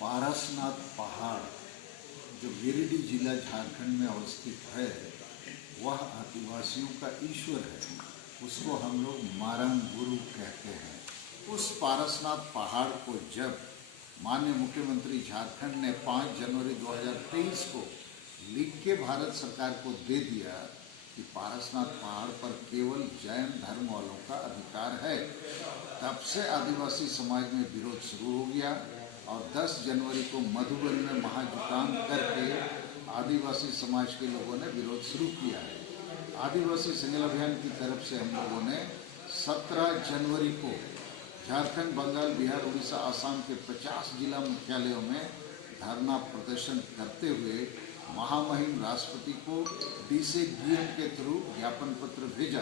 पारसनाथ पहाड़ जो गिरिडीह जिला झारखंड में अवस्थित है, वह आदिवासियों का ईश्वर है। उसको हम लोग मारंग गुरु कहते हैं। उस पारसनाथ पहाड़ को जब माननीय मुख्यमंत्री झारखंड ने 5 जनवरी 2023 को लिख के भारत सरकार को दे दिया कि पारसनाथ पहाड़ पर केवल जैन धर्म वालों का अधिकार है, तब से आदिवासी समाज में विरोध शुरू हो गया और 10 जनवरी को मधुबन में महाजुकाम करके आदिवासी समाज के लोगों ने विरोध शुरू किया है। आदिवासी सिंगल अभियान की तरफ से हम लोगों ने 17 जनवरी को झारखंड, बंगाल, बिहार, उड़ीसा, आसाम के 50 जिला मुख्यालयों में धरना प्रदर्शन करते हुए महामहिम राष्ट्रपति को DCGM के थ्रू ज्ञापन पत्र भेजा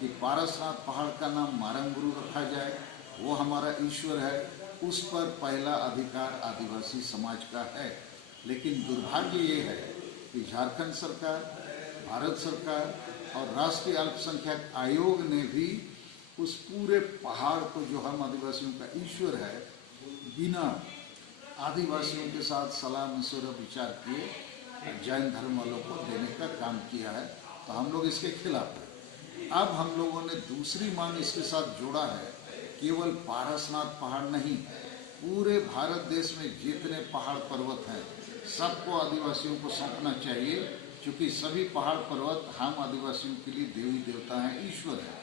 कि पारसनाथ पहाड़ का नाम मारंग गुरु रखा जाए, वो हमारा ईश्वर है, उस पर पहला अधिकार आदिवासी समाज का है। लेकिन दुर्भाग्य ये है कि झारखंड सरकार, भारत सरकार और राष्ट्रीय अल्पसंख्यक आयोग ने भी उस पूरे पहाड़ को, जो हम आदिवासियों का ईश्वर है, बिना आदिवासियों के साथ सलाह मशवरा विचार किए जैन धर्म वालों को देने का काम किया है। तो हम लोग इसके खिलाफ हैं। अब हम लोगों ने दूसरी मांग इसके साथ जोड़ा है, केवल पारसनाथ पहाड़ नहीं, पूरे भारत देश में जितने पहाड़ पर्वत हैं सबको आदिवासियों को सौंपना चाहिए, क्योंकि सभी पहाड़ पर्वत हम आदिवासियों के लिए देवी देवता हैं, ईश्वर है।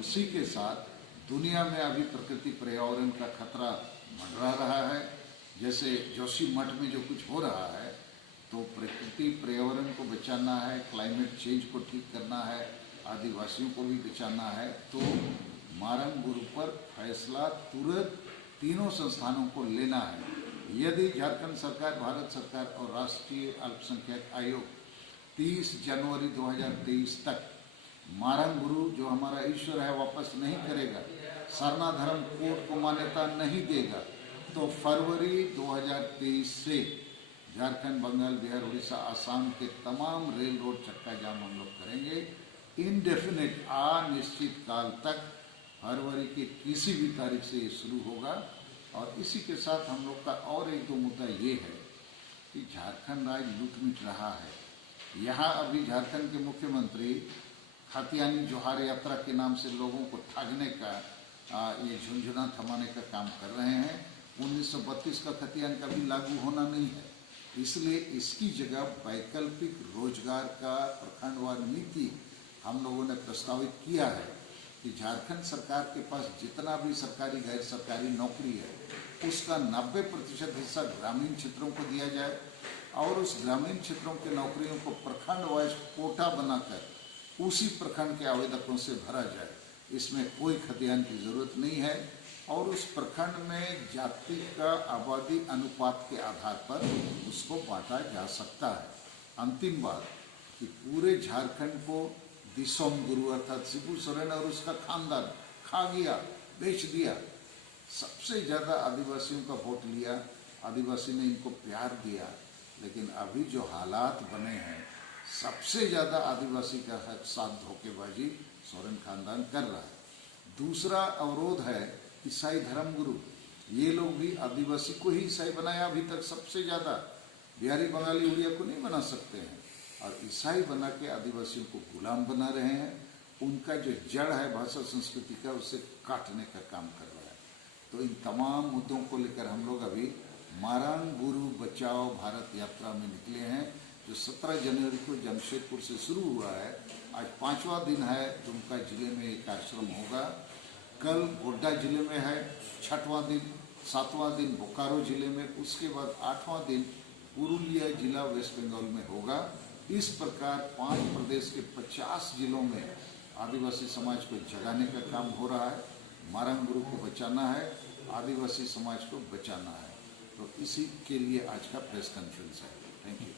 उसी के साथ दुनिया में अभी प्रकृति पर्यावरण का खतरा मंडरा रहा है। जैसे जोशीमठ में जो कुछ हो रहा है, तो प्रकृति पर्यावरण को बचाना है, क्लाइमेट चेंज को ठीक करना है, आदिवासियों को भी बचाना है। तो मारंग गुरु पर फैसला तुरंत तीनों संस्थानों को लेना है। यदि झारखंड सरकार, भारत सरकार और राष्ट्रीय अल्पसंख्यक आयोग 30 जनवरी 2023 तक मारंग गुरु, जो हमारा ईश्वर है, वापस नहीं करेगा, सरना धर्म कोड को मान्यता नहीं देगा, तो फरवरी 2023 से झारखंड, बंगाल, बिहार, उड़ीसा, आसाम के तमाम रेल रोड चक्का जाम हम लोग करेंगे। इनडेफिनेट, अनिश्चित काल तक फरवरी के किसी भी तारीख से ये शुरू होगा। और इसी के साथ हम लोग का और एक दो मुद्दा ये है कि झारखंड आज लूट मिट रहा है। यहाँ अभी झारखंड के मुख्यमंत्री खतियानी जोहार यात्रा के नाम से लोगों को ठगने का, ये झुंझुना थमाने का काम कर रहे हैं। 1932 का खतियान कभी लागू होना नहीं है, इसलिए इसकी जगह वैकल्पिक रोजगार का प्रखंडवार नीति हम लोगों ने प्रस्तावित किया है कि झारखंड सरकार के पास जितना भी सरकारी गैर सरकारी नौकरी है, उसका 90% हिस्सा ग्रामीण क्षेत्रों को दिया जाए और उस ग्रामीण क्षेत्रों के नौकरियों को प्रखंड वाइज कोटा बनाकर उसी प्रखंड के आवेदकों से भरा जाए। इसमें कोई खतियान की जरूरत नहीं है और उस प्रखंड में जाति का आबादी अनुपात के आधार पर उसको बांटा जा सकता है। अंतिम बात कि पूरे झारखंड को दिसोम गुरु अर्थात शिबू सोरेन और उसका खानदान खा गया, बेच दिया। सबसे ज़्यादा आदिवासियों का वोट लिया, आदिवासी ने इनको प्यार दिया, लेकिन अभी जो हालात बने हैं, सबसे ज़्यादा आदिवासी का साथ धोखेबाजी सोरेन खानदान कर रहा है। दूसरा अवरोध है ईसाई धर्मगुरु। ये लोग भी आदिवासी को ही ईसाई बनाया अभी तक सबसे ज़्यादा। बिहारी, बंगाली, उड़िया को नहीं बना सकते हैं और ईसाई बना के आदिवासियों को गुलाम बना रहे हैं। उनका जो जड़ है भाषा संस्कृति का, उसे काटने का काम कर रहा है। तो इन तमाम मुद्दों को लेकर हम लोग अभी मारंग गुरु बचाओ भारत यात्रा में निकले हैं, जो 17 जनवरी को जमशेदपुर से शुरू हुआ है। आज 5वां दिन है। दुमका जिले में एक आश्रम होगा, कल गोड्डा जिले में है 6वां दिन, 7वां दिन बोकारो जिले में, उसके बाद 8वां दिन पुरुलिया जिला वेस्ट बंगाल में होगा। इस प्रकार 5 प्रदेश के 50 जिलों में आदिवासी समाज को जगाने का काम हो रहा है। मारंग गुरु को बचाना है, आदिवासी समाज को बचाना है। तो इसी के लिए आज का प्रेस कॉन्फ्रेंस है। Thank you.